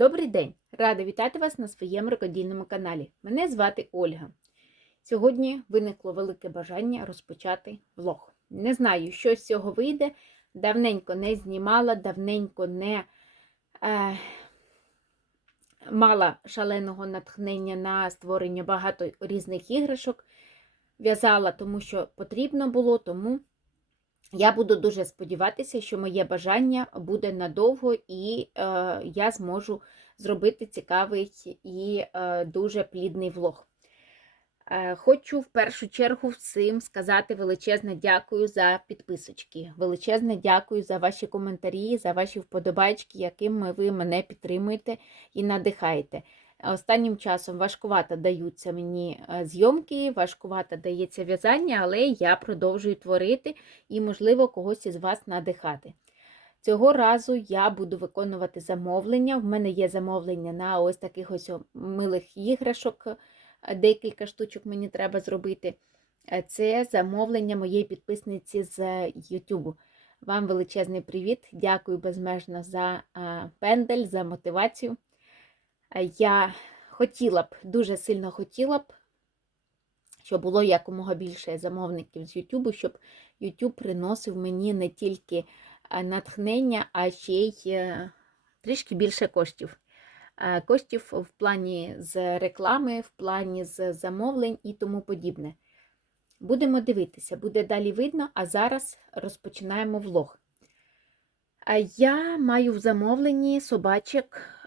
Добрий день! Рада вітати вас на своєму рукодільному каналі. Мене звати Ольга. Сьогодні виникло велике бажання розпочати влог. Не знаю, що з цього вийде. Давненько не знімала, давненько не е, мала шаленого натхнення на створення багато різних іграшок. В'язала, тому що потрібно було, тому я буду дуже сподіватися, що моє бажання буде надовго і е, я зможу зробити цікавий і е, дуже плідний влог. Е, хочу в першу чергу всім сказати величезне дякую за підписочки. Величезне дякую за ваші коментарі, за ваші вподобайки, якими ви мене підтримуєте і надихаєте. Останнім часом важкувато даються мені е, зйомки, важкувато дається в'язання, але я продовжую творити і, можливо, когось із вас надихати. Цього разу я буду виконувати замовлення. В мене є замовлення на ось таких ось милих іграшок. Декілька штучок мені треба зробити. Е, Це замовлення моєї підписниці з YouTube. Вам величезний привіт! Дякую безмежно за е, пендель, за мотивацію. Е, Я хотіла б, дуже сильно хотіла б, щоб було якомога більше замовників з YouTube, щоб YouTube приносив мені не тільки е, натхнення, а ще й е, трішки більше коштів. Коштів в плані з реклами, в плані з замовлень і тому подібне. Будемо дивитися, буде далі видно, а зараз розпочинаємо влог. Я маю в замовленні собачок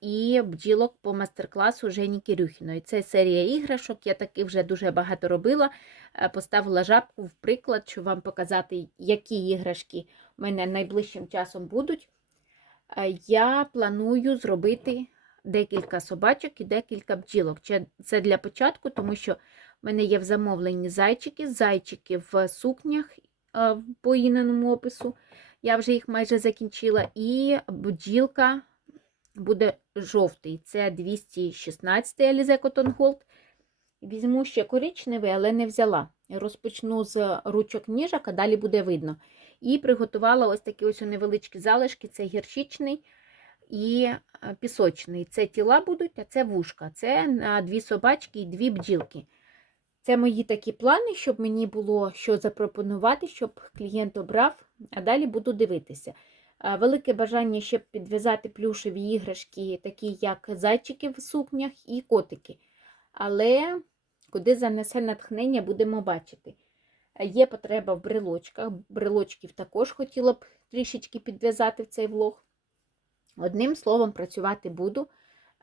і бджілок по мастер-класу Жені Кирюхіної. Це серія іграшок, я таки вже дуже багато робила. Е, Поставила жабку в приклад, щоб вам показати, які іграшки в мене найближчим часом будуть. Е, Я планую зробити декілька собачок і декілька бджілок. Це- для початку, тому що в мене є в замовленні зайчики, зайчики в сукнях е, по іненому опису. Я вже їх майже закінчила. І бджілка буде жовтий. Це 216 Alize Cotton Gold. Візьму ще коричневий, але не взяла. Розпочну з ручок ніжок, а далі буде видно. І приготувала ось такі ось невеличкі залишки: це гірчичний і е, пісочний. Це тіла будуть, а це вушка. Це на дві собачки і дві бджілки. Це мої такі плани, щоб мені було що запропонувати, щоб клієнт обрав, а далі буду дивитися. Е, Велике бажання ще підв'язати плюшеві іграшки, такі як зайчики в сукнях і котики. Але куди занесе натхнення, будемо бачити. Е, Є потреба в брелочках. Брелочків також хотіла б трішечки підв'язати в цей влог. Одним словом, працювати буду.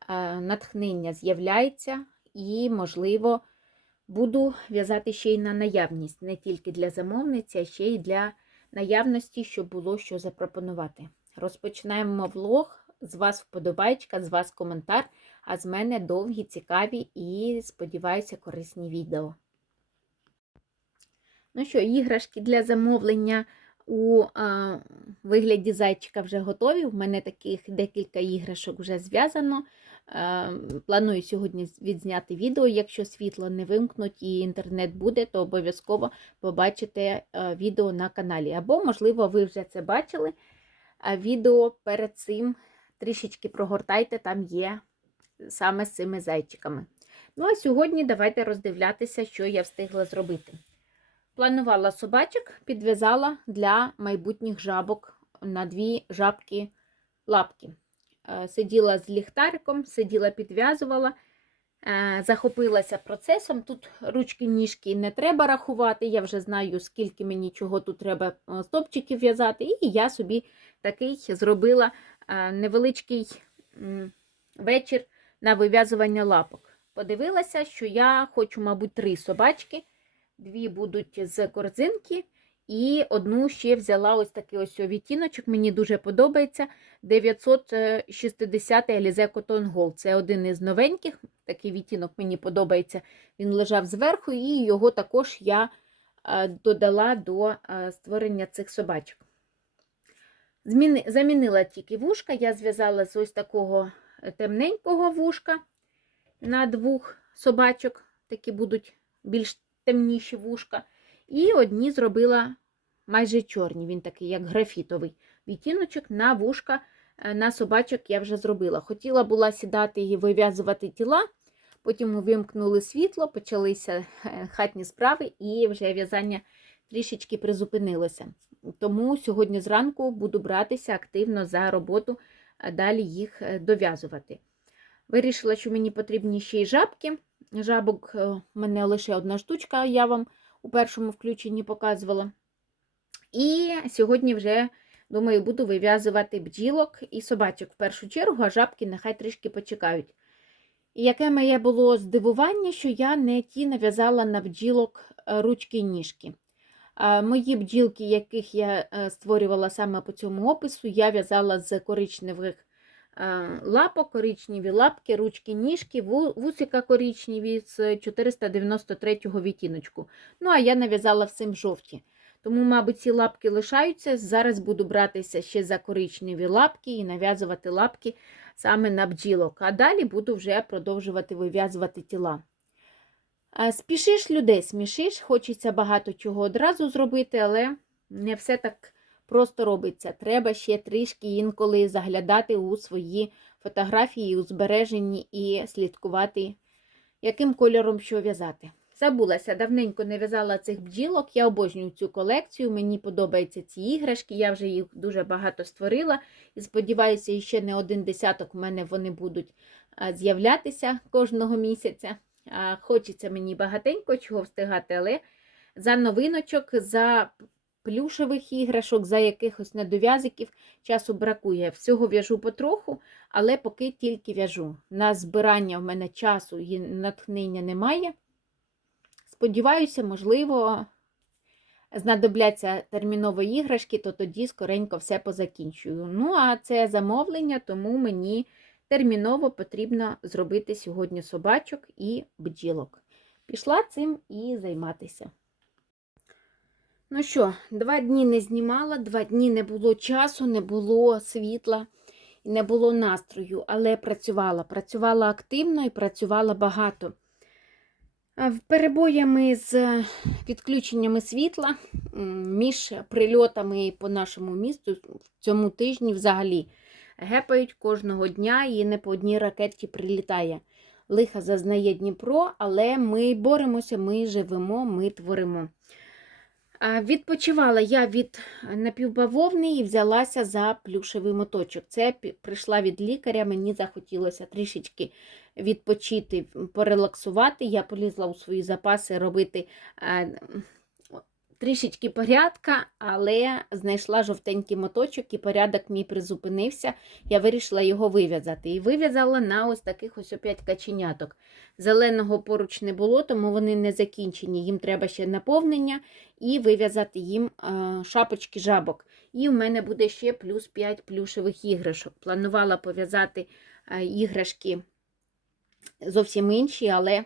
Е, Натхнення з'являється і, можливо, буду в'язати ще й на наявність, не тільки для замовниці, а ще й для наявності, щоб було що запропонувати. Розпочинаємо влог. З вас вподобайка, з вас коментар, а з мене довгі, цікаві і, сподіваюся, корисні відео. Ну що, іграшки для замовлення у а, вигляді зайчика вже готові. У мене таких декілька іграшок вже зв'язано. Е, Планую сьогодні відзняти відео. Якщо світло не вимкнуть і інтернет буде, то обов'язково побачите е, відео на каналі. Або, можливо, ви вже це бачили. А відео перед цим трішечки прогортайте, там є саме з цими зайчиками. Ну, а сьогодні давайте роздивлятися, що я встигла зробити. Планувала собачок, підв'язала для майбутніх жабок на дві жабки лапки. Е, Сиділа з ліхтариком, сиділа, підв'язувала, е, захопилася процесом. Тут ручки-ніжки не треба рахувати. Я вже знаю, скільки мені чого тут треба е, стопчиків в'язати. І я собі такий зробила невеличкий вечір на вив'язування лапок. Подивилася, що я хочу, мабуть, три собачки. Дві будуть з корзинки, і одну ще взяла ось такий ось відтіночок. Мені дуже подобається. 960 Alize Cotton Gold. Це один із новеньких. Такий відтінок мені подобається. Він лежав зверху, і його також я е, додала до е, створення цих собачок. Замінила тільки вушка, я зв'язала з ось такого темненького вушка на двох собачок. Такі будуть більш темніші вушка. І одні зробила майже чорні, він такий, як графітовий відтіночок на вушка е, на собачок я вже зробила. Хотіла була сідати і вив'язувати тіла, потім увімкнули світло, почалися е, хатні справи, і вже в'язання трішечки призупинилося. Тому сьогодні зранку буду братися активно за роботу, далі їх е, дов'язувати. Вирішила, що мені потрібні ще й жабки. Жабок е, в мене лише одна штучка, я вам у першому включенні показувала. І сьогодні вже, думаю, буду вив'язувати бджілок і собачок в першу чергу, а жабки нехай трішки почекають. І яке моє було здивування, що я не ті нав'язала на бджілок е, ручки і ніжки. Мої бджілки, яких я е, створювала саме по цьому опису, я в'язала з коричневих лапок, коричневі лапки, ручки, ніжки, вусика коричневі з 493 го відтіночку. Ну, а я нав'язала всім жовті. Тому, мабуть, ці лапки лишаються. Зараз буду братися ще за коричневі лапки і нав'язувати лапки саме на бджілок. А далі буду вже продовжувати вив'язувати тіла. Спішиш людей, смішиш, хочеться багато чого одразу зробити, але не все так просто робиться. Треба ще трішки інколи заглядати у свої фотографії, у збереженні і слідкувати, яким кольором що в'язати. Забулася, давненько не в'язала цих бджілок. Я обожнюю цю колекцію. Мені подобаються ці іграшки. Я вже їх дуже багато створила. І сподіваюся, ще не один десяток в мене вони будуть з'являтися кожного місяця. Хочеться мені багатенько чого встигати, але за новиночок, за плюшевих іграшок, за якихось недов'язиків часу бракує. Всього в'яжу потроху, але поки тільки в'яжу. На збирання в мене часу і натхнення немає. Сподіваюся, можливо, знадобляться терміново іграшки, то тоді скоренько все позакінчую. Ну, а це замовлення, тому мені терміново потрібно зробити сьогодні собачок і бджілок. Пішла цим і займатися. Ну що, два дні не знімала, два дні не було часу, не було світла і не було настрою, але працювала. Працювала активно і працювала багато. Перебоями з відключеннями світла між прильотами по нашому місту в цьому тижні взагалі гепають кожного дня і не по одній ракеті прилітає. Лиха зазнає Дніпро, але ми боремося, ми живемо, ми творимо. Відпочивала я від напівбавовни і взялася за плюшевий моточок. Це прийшла від лікаря, мені захотілося трішечки відпочити, порелаксувати. Я полізла у свої запаси робити е, трішечки порядка, але знайшла жовтенький моточок і порядок мій призупинився. Я вирішила його вив'язати. І вив'язала на ось таких ось опять каченяток. Зеленого поруч не було, тому вони не закінчені. Їм треба ще наповнення і вив'язати їм е, шапочки жабок. І в мене буде ще плюс 5 плюшевих іграшок. Планувала пов'язати е, іграшки зовсім інші, але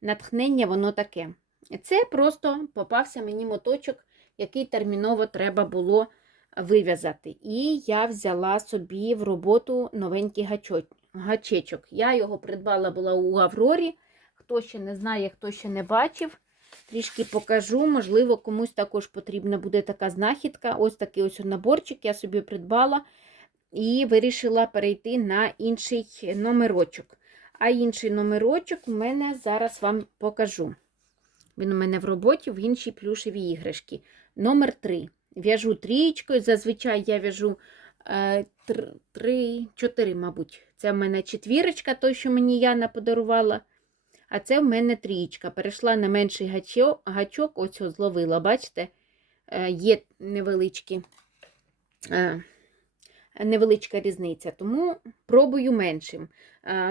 натхнення воно таке. Це просто попався мені моточок, який терміново треба було вив'язати. І я взяла собі в роботу новенький гачечок. Я його придбала була у Аврорі. Хто ще не знає, хто ще не бачив, трішки покажу. Можливо, комусь також потрібна буде така знахідка. Ось такий ось наборчик я собі придбала і вирішила перейти на інший номерочок. А інший номерочок у мене зараз вам покажу. Він у мене в роботі в іншій плюшевій іграшки. Номер 3. В'яжу трієчкою. Зазвичай я в'яжу е, 3-4, мабуть. Це в мене четвірочка, той, що мені Яна подарувала. А це в мене трієчка. Перейшла на менший гачок, гачок ось його зловила, бачите? Е, є невеличкі, е, невеличка різниця, тому пробую меншим.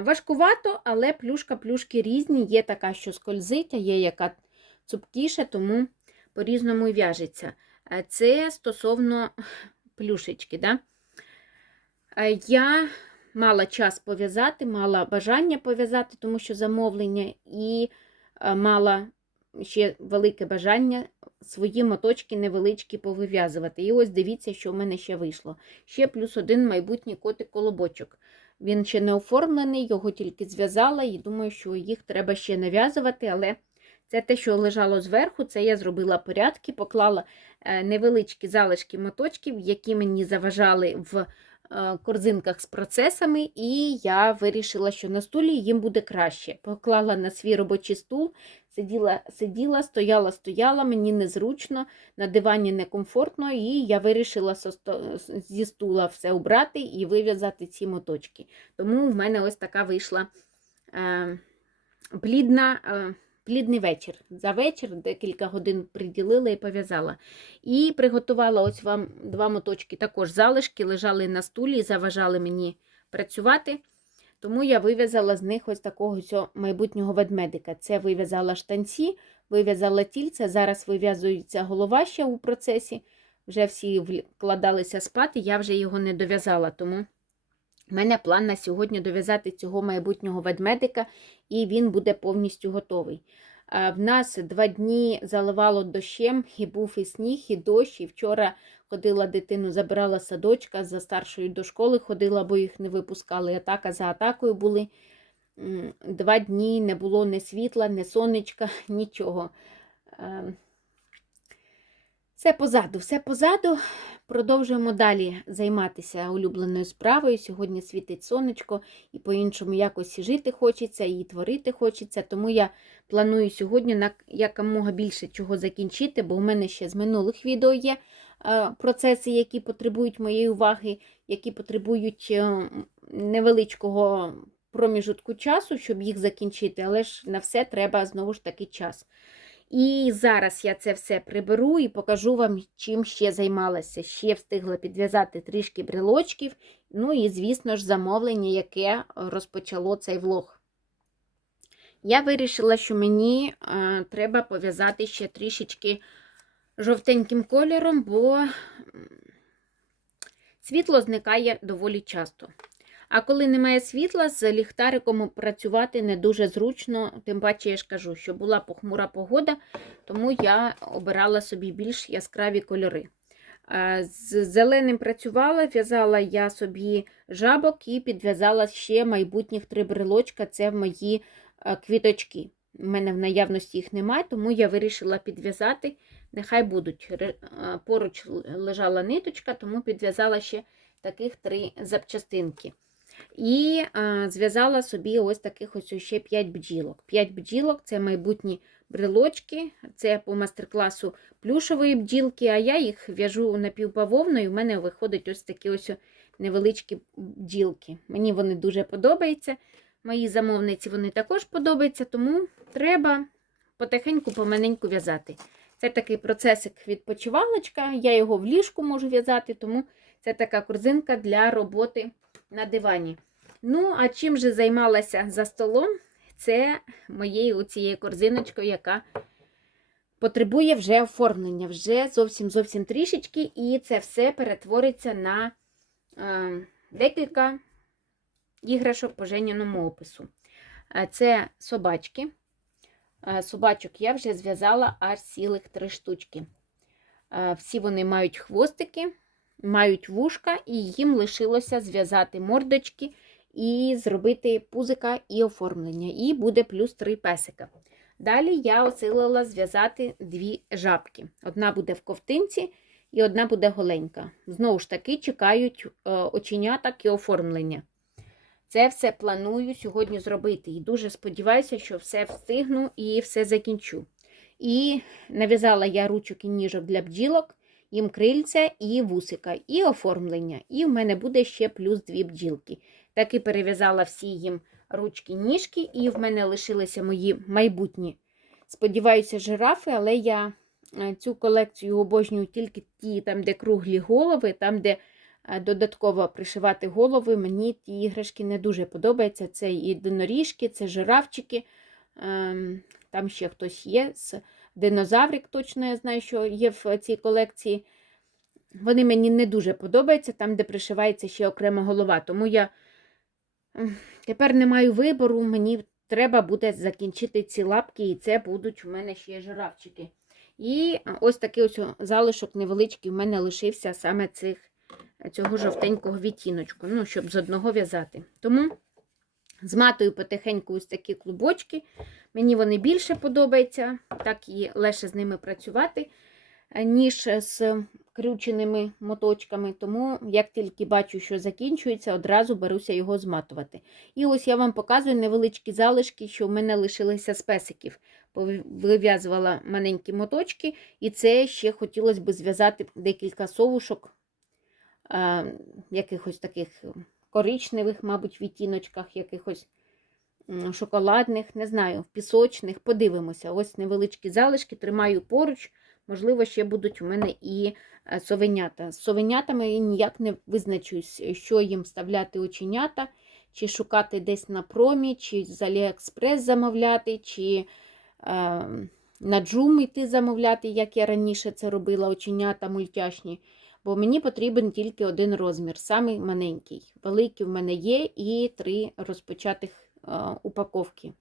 Важкувато, але плюшка плюшки різні. Є така, що скользить, а є яка цупкіша, тому по-різному і в'яжеться. Е, Це стосовно плюшечки. Да? Е, Я мала час пов'язати, мала бажання пов'язати, тому що замовлення, і е, мала ще велике бажання свої моточки невеличкі повив'язувати. І ось дивіться, що в мене ще вийшло. Ще плюс один майбутній котик-колобочок. Він ще не оформлений, його тільки зв'язала, і думаю, що їх треба ще нав'язувати, але це те, що лежало зверху, це я зробила порядки, поклала е, невеличкі залишки моточків, які мені заважали в е, корзинках з процесами, і я вирішила, що на стулі їм буде краще. Поклала на свій робочий стул, сиділа, сиділа, стояла, стояла, мені незручно, на дивані некомфортно, і я вирішила зі стула все убрати і вив'язати ці моточки. Тому в мене ось така вийшла е, плідна. Плідний вечір. За вечір декілька годин приділила і пов'язала. І приготувала ось вам два моточки. Також залишки лежали на стулі і заважали мені працювати. Тому я вив'язала з них ось такого майбутнього ведмедика. Це вив'язала штанці, вив'язала тільце. Зараз вив'язується голова ще у процесі. Вже всі вкладалися спати, я вже його не дов'язала. Тому в мене план на сьогодні дов'язати цього майбутнього ведмедика, і він буде повністю готовий. В нас два дні заливало дощем, і був і сніг, і дощ. І вчора ходила дитину, забирала садочка, за старшою до школи ходила, бо їх не випускали. Атака за атакою були. Два дні не було ні світла, ні сонечка, нічого. Все позаду, все позаду. Продовжуємо далі займатися улюбленою справою. Сьогодні світить сонечко, і по-іншому якось і жити хочеться, і творити хочеться. Тому я планую сьогодні на якомога більше чого закінчити, бо в мене ще з минулих відео є е, процеси, які потребують моєї уваги, які потребують е, невеличкого проміжутку часу, щоб їх закінчити, але ж на все треба знову ж таки час. І зараз я це все приберу і покажу вам, чим ще займалася. Ще встигла підв'язати трішки брелочків, ну і, звісно ж, замовлення, яке розпочало цей влог. Я вирішила, що мені е, треба пов'язати ще трішечки жовтеньким кольором, бо світло зникає доволі часто. А коли немає світла, з ліхтариком працювати не дуже зручно, тим паче я ж кажу, що була похмура погода, тому я обирала собі більш яскраві кольори. Е, З зеленим працювала, в'язала я собі жабок і підв'язала ще майбутніх три брелочка це мої е, квіточки. У мене в наявності їх немає, тому я вирішила підв'язати. Нехай будуть. Е, Поруч лежала ниточка, тому підв'язала ще таких три запчастинки. І е, зв'язала собі ось таких ось ще 5 бджілок. 5 бджілок це майбутні брелочки, це по мастер-класу плюшової бджілки, а я їх в'яжу напівбавовною. У мене виходить ось такі ось невеличкі бджілки. Мені вони дуже подобаються. Моїй замовниці вони також подобаються, тому треба потихеньку, помаленьку в'язати. Це такий процесик відпочивалочка, я його в ліжку можу в'язати, тому це така корзинка для роботи на дивані. Ну, а чим же займалася за столом? Це моєю цією корзиночкою, яка потребує вже оформлення, вже зовсім зовсім трішечки, і це все перетвориться на е, декілька іграшок по женяному опису. Е, Це собачки. Е, Собачок я вже зв'язала аж цілих три штучки. Е, Всі вони мають хвостики, мають вушка, і їм лишилося зв'язати мордочки і зробити пузика і оформлення. І буде плюс три песика. Далі я осилила зв'язати дві жабки. Одна буде в ковтинці і одна буде голенька. Знову ж таки, чекають е, оченяток і оформлення. Це все планую сьогодні зробити. І дуже сподіваюся, що все встигну і все закінчу. І нав'язала я ручок і ніжок для бджілок, їм крильця і вусика, і оформлення. І в мене буде ще плюс дві бджілки. Так і перев'язала всі їм ручки, ніжки, і в мене лишилися мої майбутні. Сподіваюся, жирафи, але я е, цю колекцію обожнюю тільки ті, там, де круглі голови, там, де е, додатково пришивати голови. Мені ті іграшки не дуже подобаються. Це єдиноріжки, це жирафчики. ем, Там ще хтось є. з Динозаврик, точно я знаю, що є в цій колекції. Вони мені не дуже подобаються, там, де пришивається ще окрема голова. Тому я тепер не маю вибору, мені треба буде закінчити ці лапки, і це будуть у мене ще жирафчики. І ось такий ось залишок невеличкий у мене лишився саме цих, цього жовтенького відтіночку, ну, щоб з одного в'язати. Тому зматую потихеньку ось такі клубочки. Мені вони більше подобаються, так і легше з ними працювати. е, ніж з крюченими моточками, тому як тільки бачу, що закінчується, одразу беруся його зматувати. І ось я вам показую невеличкі залишки, що в мене лишилися з песиків. Вив'язувала маленькі моточки, і це ще хотілося б зв'язати декілька совушок, якихось таких коричневих, мабуть, відтіночках, якихось шоколадних, не знаю, пісочних. Подивимося. Ось невеличкі залишки, тримаю поруч. Можливо, ще будуть у мене і е, совенята. З совенятами я ніяк не визначусь, що їм вставляти оченята, чи шукати десь на промі, чи з Аліекспрес замовляти, чи е, на джум йти замовляти, як я раніше це робила, оченята мультяшні. Бо мені потрібен тільки один розмір, самий маленький. Великий в мене є і три розпочатих е, упаковки.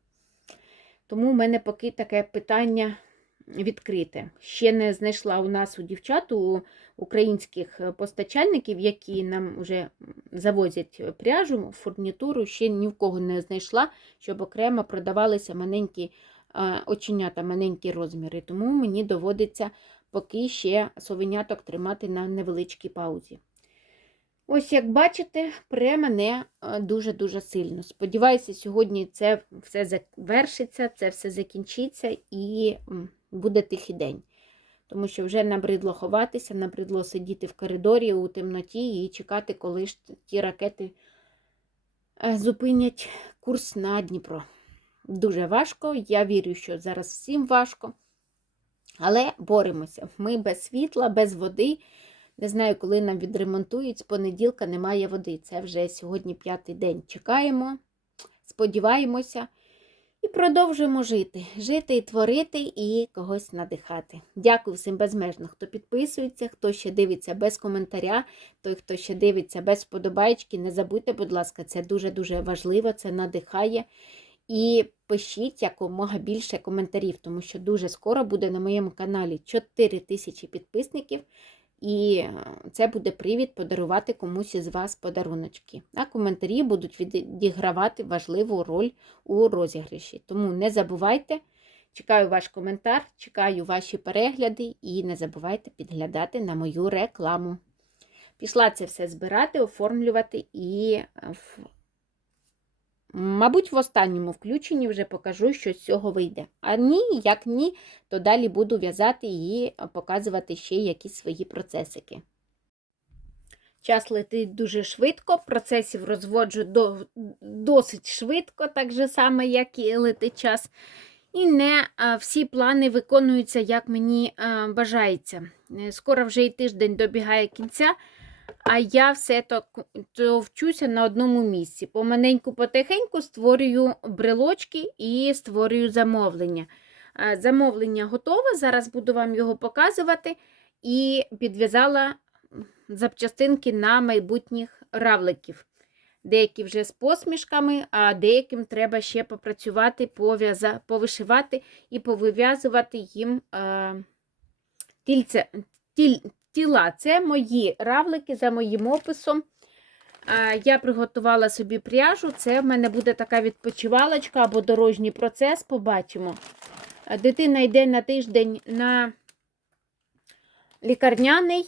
Тому в мене поки таке питання відкрите. Ще не знайшла у нас у дівчат, у українських постачальників, які нам вже завозять пряжу, фурнітуру, ще ні в кого не знайшла, щоб окремо продавалися маленькі е, оченята, маленькі розміри. Тому мені доводиться поки ще совеняток тримати на невеличкій паузі. Ось, як бачите, пре мене е, дуже-дуже сильно. Сподіваюся, сьогодні це все завершиться, це все закінчиться і буде тихий день. Тому що вже набридло ховатися, набридло сидіти в коридорі у темноті і чекати, коли ж ті ракети е, зупинять курс на Дніпро. Дуже важко. Я вірю, що зараз всім важко. Але боремося. Ми без світла, без води. Не знаю, коли нам відремонтують, з понеділка немає води. Це вже сьогодні п'ятий день. Чекаємо, сподіваємося і продовжуємо жити. Жити і творити, і когось надихати. Дякую всім безмежно, хто підписується, хто ще дивиться без коментаря, той, хто ще дивиться без вподобайки. Не забудьте, будь ласка, це дуже-дуже важливо, це надихає. І пишіть якомога більше коментарів, тому що дуже скоро буде на моєму каналі 4 тисячі підписників. І це буде привід подарувати комусь із вас подаруночки. А коментарі будуть відігравати важливу роль у розіграші. Тому не забувайте, чекаю ваш коментар, чекаю ваші перегляди і не забувайте підглядати на мою рекламу. Пішла це все збирати, оформлювати і, мабуть, в останньому включенні вже покажу, що з цього вийде. А ні, як ні, то далі буду в'язати і показувати ще якісь свої процесики. Час летить дуже швидко, процесів розводжу до, досить швидко, так же саме, як і летить час. І не всі плани виконуються, як мені а, бажається. Е, Скоро вже і тиждень добігає кінця, а я все то вчуся на одному місці. Поманеньку потихеньку створюю брелочки і створюю замовлення. Замовлення готове, зараз буду вам його показувати. І підв'язала запчастинки на майбутніх равликів. Деякі вже з посмішками, а деяким треба ще попрацювати, повишивати і повив'язувати їм е, тільце, тіль, тіла. Це мої равлики за моїм описом. Я приготувала собі пряжу. Це в мене буде така відпочивалочка або дорожній процес, побачимо. Дитина йде на тиждень на лікарняний.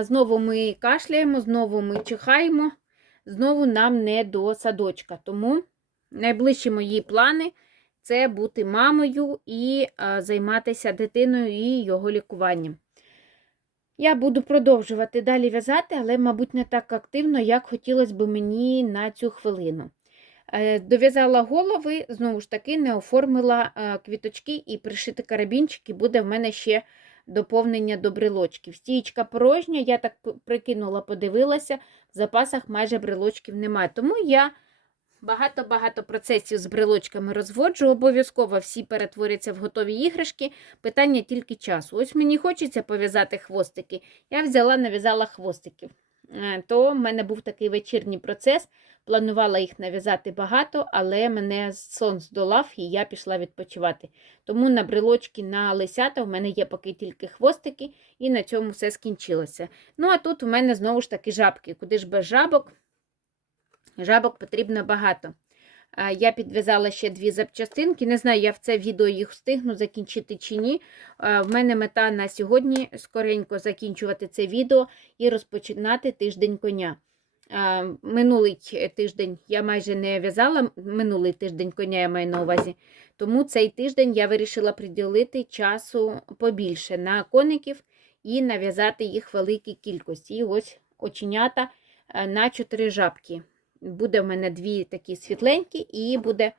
Знову ми кашляємо, знову ми чихаємо, знову нам не до садочка. Тому найближчі мої плани це бути мамою і займатися дитиною і його лікуванням. Я буду продовжувати далі в'язати, але, мабуть, не так активно, як хотілося б мені на цю хвилину. Е, Дов'язала голови, знову ж таки, не оформила е, квіточки і пришити карабінчики, буде в мене ще доповнення до брелочків. Стієчка порожня, я так прикинула, подивилася, в запасах майже брелочків немає. Тому я багато-багато процесів з брелочками розводжу. Обов'язково всі перетворяться в готові іграшки. Питання тільки часу. Ось мені хочеться пов'язати хвостики. Я взяла, нав'язала хвостиків. Е, То в мене був такий вечірній процес. Планувала їх нав'язати багато, але мене сон здолав і я пішла відпочивати. Тому на брелочки на лисята в мене є поки тільки хвостики, і на цьому все скінчилося. Ну, а тут у мене знову ж таки жабки. Куди ж без жабок? Жабок потрібно багато. Я підв'язала ще дві запчастинки. Не знаю, я в це відео їх встигну закінчити чи ні. В мене мета на сьогодні скоренько закінчувати це відео і розпочинати тиждень коня. Минулий тиждень я майже не в'язала, минулий тиждень коня я маю на увазі. Тому цей тиждень я вирішила приділити часу побільше на коників і нав'язати їх великій кількості. І ось оченята е, на чотири жабки. Буде в мене дві такі світленькі, і буде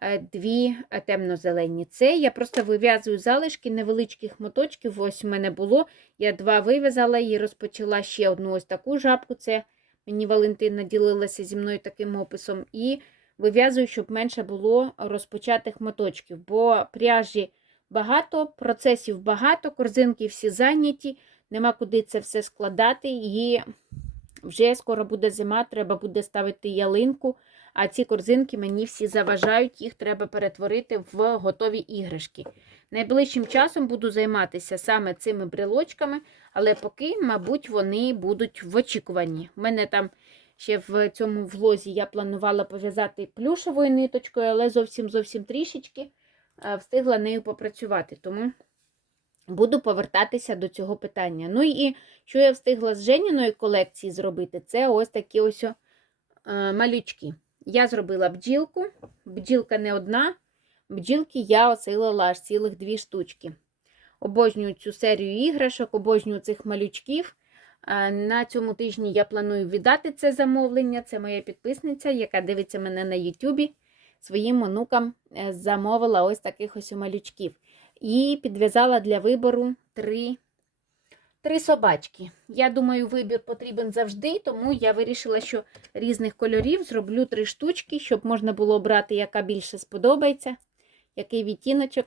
е, дві е, темно-зелені. Це я просто вив'язую залишки невеличких моточків. Ось у мене було. Я два вив'язала і розпочала ще одну ось таку жабку. Це мені Валентина ділилася зі мною таким описом. І вив'язую, щоб менше було розпочатих моточків, бо пряжі багато, процесів багато, корзинки всі зайняті, нема куди це все складати. І вже скоро буде зима, треба буде ставити ялинку. А ці корзинки мені всі заважають, їх треба перетворити в готові іграшки. Найближчим часом буду займатися саме цими брелочками, але поки, мабуть, вони будуть в очікуванні. У мене там ще в цьому влозі я планувала пов'язати плюшевою ниточкою, але зовсім зовсім трішечки встигла нею попрацювати. Тому буду повертатися до цього питання. Ну і що я встигла з Женіної колекції зробити, це ось такі ось е, малючки. Я зробила бджілку, бджілка не одна, бджілки я осилила аж цілих дві штучки. Обожнюю цю серію іграшок, обожнюю цих малючків. Е, На цьому тижні я планую віддати це замовлення. Це моя підписниця, яка дивиться мене на Ютубі. Своїм онукам е, замовила ось таких ось малючків. І підв'язала для вибору три, три собачки. Я думаю, вибір потрібен завжди, тому я вирішила, що різних кольорів зроблю три штучки, щоб можна було обрати, яка більше сподобається, який відтіночок.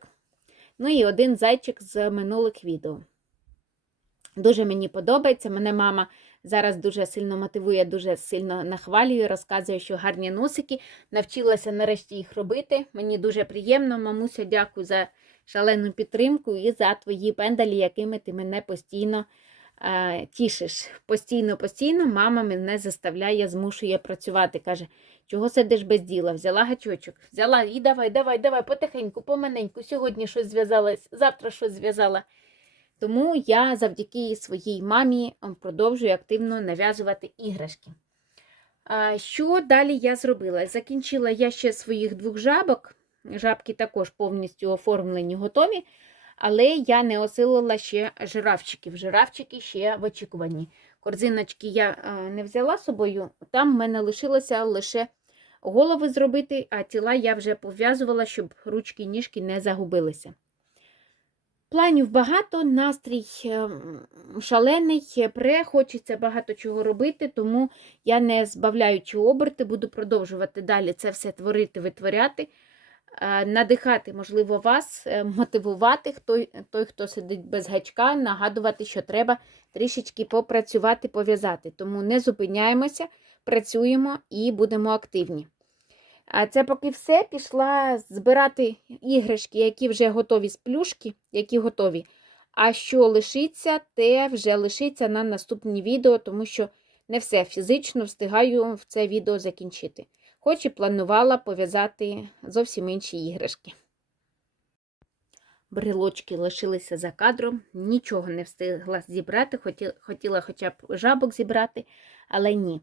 Ну і один зайчик з минулих відео. Дуже мені подобається. Мене мама зараз дуже сильно мотивує, дуже сильно нахвалює, розказує, що гарні носики. Навчилася нарешті їх робити. Мені дуже приємно. Мамуся, дякую за шалену підтримку і за твої пендалі, якими ти мене постійно е, тішиш. Постійно, постійно мама мене заставляє, змушує працювати. Каже, чого сидиш без діла? Взяла гачочок, взяла і давай, давай, давай, потихеньку, поманеньку. Сьогодні щось зв'язалась, завтра щось зв'язала. Тому я завдяки своїй мамі продовжую активно нав'язувати іграшки. Що далі я зробила? Закінчила я ще своїх двох жабок. Жабки також повністю оформлені, готові, але я не осилила ще жирафчиків. Жирафчики ще в очікуванні. Корзиночки я е, не взяла з собою, там в мене лишилося лише голови зробити, а тіла я вже пов'язувала, щоб ручки і ніжки не загубилися. Планів багато, настрій ем, шалений, пре, хочеться багато чого робити, тому я не збавляючи оберти, буду продовжувати далі це все творити, витворяти, е, надихати, можливо, вас, е, мотивувати той, той, хто сидить без гачка, нагадувати, що треба трішечки попрацювати, пов'язати. Тому не зупиняємося, працюємо і будемо активні. А це поки все. Пішла збирати іграшки, які вже готові з плюшки, які готові. А що лишиться, те вже лишиться на наступні відео, тому що не все фізично встигаю в це відео закінчити. Хоч і планувала пов'язати зовсім інші іграшки. Брелочки лишилися за кадром, нічого не встигла зібрати, хотіла, хоча б жабок зібрати, але ні.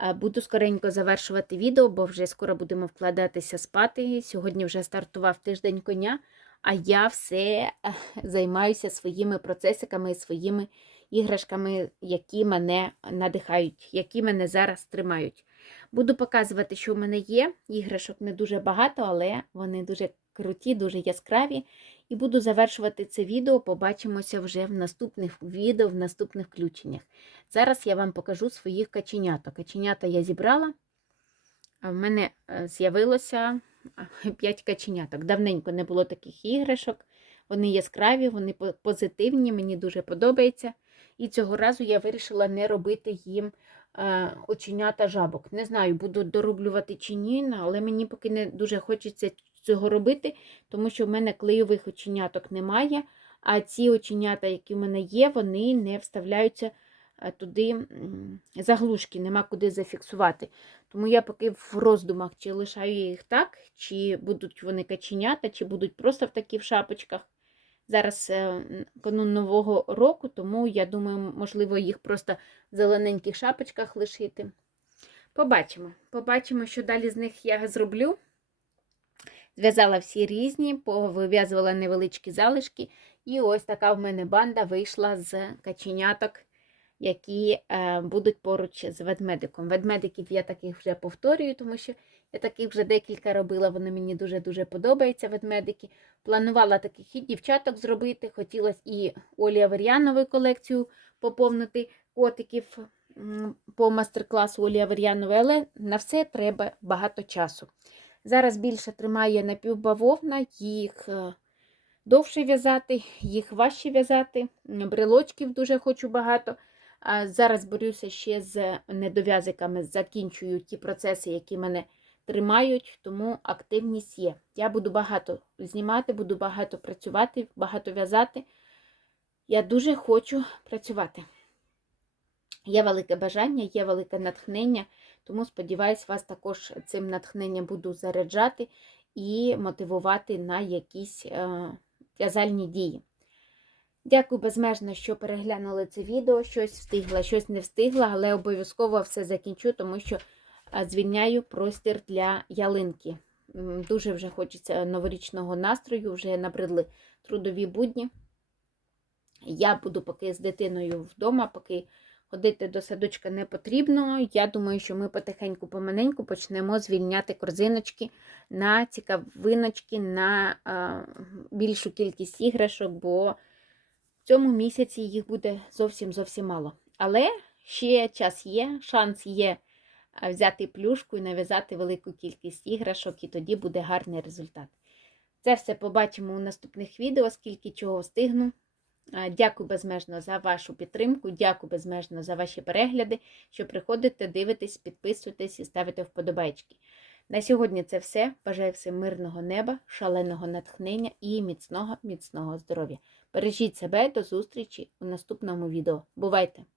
Е, Буду скоренько завершувати відео, бо вже скоро будемо вкладатися спати. Сьогодні вже стартував тиждень коня, а я все е, займаюся своїми процесиками, своїми іграшками, які мене надихають, які мене зараз тримають. Буду показувати, що в мене є. Іграшок не дуже багато, але вони дуже круті, дуже яскраві. І буду завершувати це відео. Побачимося вже в наступних відео, в наступних включеннях. Зараз я вам покажу своїх каченяток. Каченята я зібрала. А в мене е, з'явилося 5 каченяток. Давненько не було таких іграшок. Вони яскраві, вони позитивні, мені дуже подобається. І цього разу я вирішила не робити їм е, оченята жабок. Не знаю, буду дороблювати чи ні, але мені поки не дуже хочеться цього робити, тому що в мене клейових оченяток немає. А ці оченята, які в мене є, вони не вставляються е, туди заглушки, нема куди зафіксувати. Тому я поки в роздумах, чи лишаю я їх так, чи будуть вони каченята, чи будуть просто в таких шапочках. Зараз е, канун Нового року, тому я думаю, можливо, їх просто в зелененьких шапочках лишити. Побачимо. Побачимо, що далі з них я зроблю. Зв'язала всі різні, повив'язувала невеличкі залишки. І ось така в мене банда вийшла з каченяток, які е, будуть поруч з ведмедиком. Ведмедиків я таких вже повторюю, тому що я таких вже декілька робила, вони мені дуже-дуже подобаються, ведмедики. Планувала таких і дівчаток зробити. Хотілося і Олі Авер'янової колекцію поповнити котиків по мастер-класу Олі Авер'янової, але на все треба багато часу. Зараз більше тримає напівбавовна, їх е, довше в'язати, їх важче в'язати. Брелочків дуже хочу багато. Зараз борюся ще з недов'язиками, закінчую ті процеси, які мене тримають, тому активність є. Я буду багато знімати, буду багато працювати, багато в'язати. Я дуже хочу працювати. Є велике бажання, є велике натхнення, тому сподіваюсь, вас також цим натхненням буду заряджати і мотивувати на якісь е, в'язальні дії. Дякую безмежно, що переглянули це відео. Щось встигла, щось не встигла, але обов'язково все закінчу, тому що е, звільняю простір для ялинки. Дуже вже хочеться новорічного настрою, вже набридли трудові будні. Я буду поки з дитиною вдома, поки ходити до садочка не потрібно. Я думаю, що ми потихеньку помаленьку почнемо звільняти корзиночки на цікавиночки, на а, більшу кількість іграшок, бо в цьому місяці їх буде зовсім зовсім мало. Але ще час є, шанс є взяти плюшку і нав'язати велику кількість іграшок, і тоді буде гарний результат. Це все побачимо у наступних відео, скільки чого встигну. Дякую безмежно за вашу підтримку, дякую безмежно за ваші перегляди, що приходите, дивитесь, підписуєтесь і ставите вподобайки. На сьогодні це все. Бажаю всім мирного неба, шаленого натхнення і міцного, міцного здоров'я. Бережіть себе до зустрічі у наступному відео. Бувайте!